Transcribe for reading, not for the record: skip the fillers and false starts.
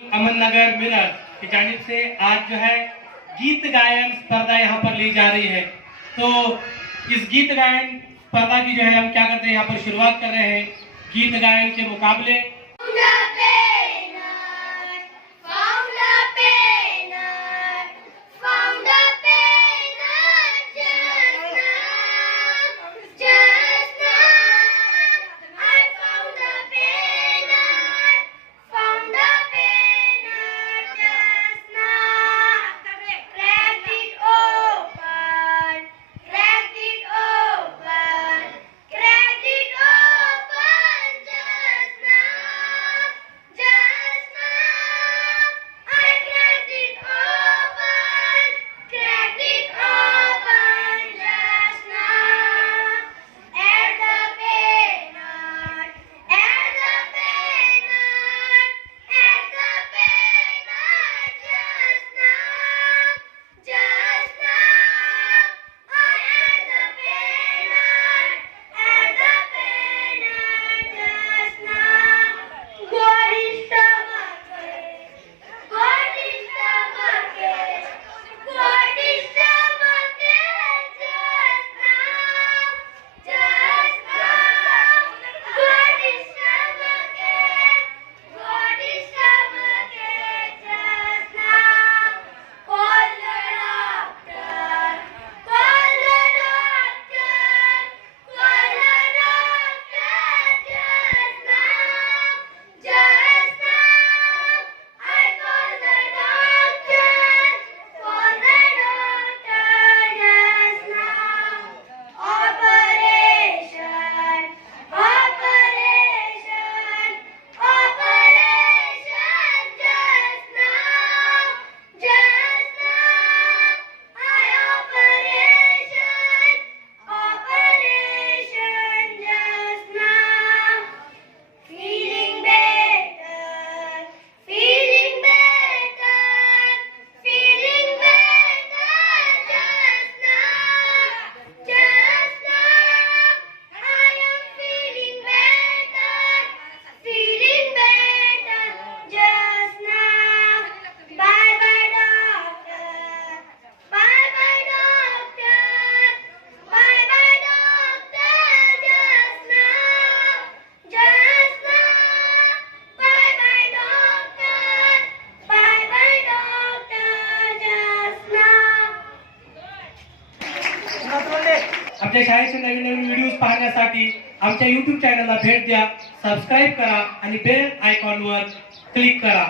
अमन नगर mirror की जानिब से आज जो है गीत गायन स्पर्धा यहाँ पर ली जा रही है। तो इस गीत गायन स्पर्धा की जो है हम क्या करते हैं, यहाँ पर शुरुआत कर रहे हैं गीत गायन के मुकाबले। आमच्या शाळेचे नवीन नवीन व्हिडिओज पाहण्यासाठी आमच्या YouTube चॅनलला भेट द्या, सबस्क्राईब करा आणि बेल आयकॉनवर क्लिक करा।